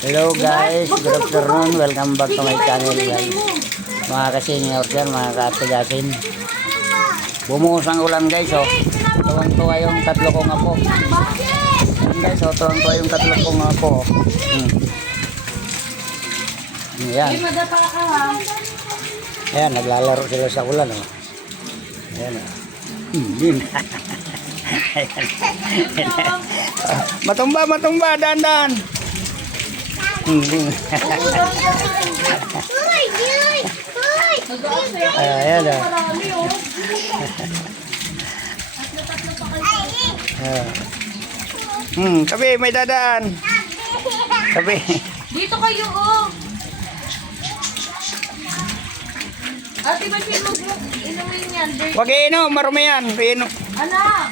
Hello guys, good afternoon. Welcome back to my channel guys. Mga ka-senior dyan, mga katigasin. Bumuhos ang ulan guys, oh. Tuwang-tuwa yung tatlo kong apo. Ayan guys, oh, tuwang-tuwa yung tatlo kong apo. Ayan. Ayan, naglalaro sila sa ulan, oh. Ayan, oh. Matumba, matumba, dandan. Ayan o. Tabi, may dadaan. Tabi. Dito kayo, oh. Ate, ba't yung inumin yan? Wag iinom, marumi yan. Iinom. Anak!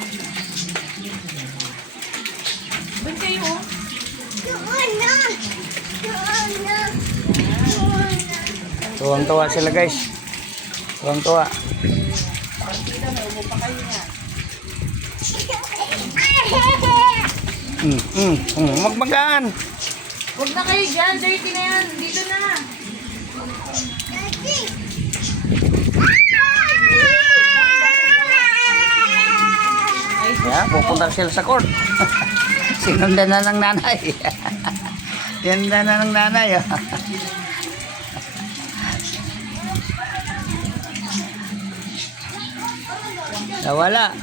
Ba't kayo, oh? Tuwang-tuwa sila guys. Tuwang-tuwa. Magmagaan. Huwag na kayo dyan, dirty na yan. Dito na. Yeah, pupunta sila sa court. Sinundan na ng nanay. Sinundan na ng nanay. Oh. Nawala.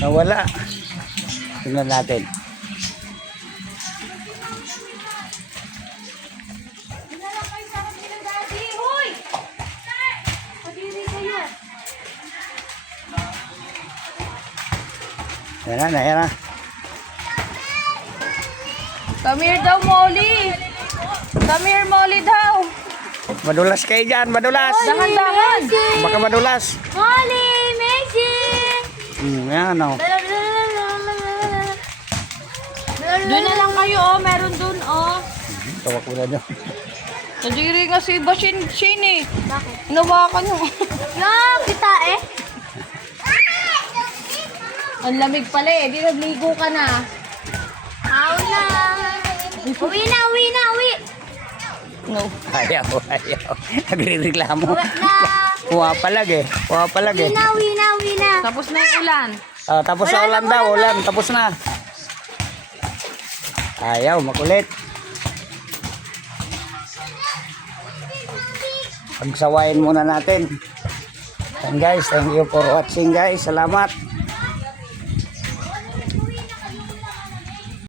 Nawala. Tingnan natin. Yan na, yan na. Come here daw, Molly. Come here, Molly daw. Madulas kayo dyan, madulas. Dahan-dahan. Baka madulas. Molly, Messi. Yan o. Doon na lang kayo, oh. Meron doon, oh. Tawak mo na nyo. Nadiri nga si Bashin eh. Bakit? Hinawakan nyo. Kita eh. Ang lamig pala eh. Di nagligo ka na. Uwi na, uwi na, uwi. No. Ayaw, ayaw. Nagre-reklamo. Pumapalag eh. Pumapalag eh. Uwi na. Tapos na yung ulan. Tapos na ulan daw, ulan. Tapos na. Ayaw, makulit. Pagsawain muna natin. And guys, thank you for watching guys. Salamat.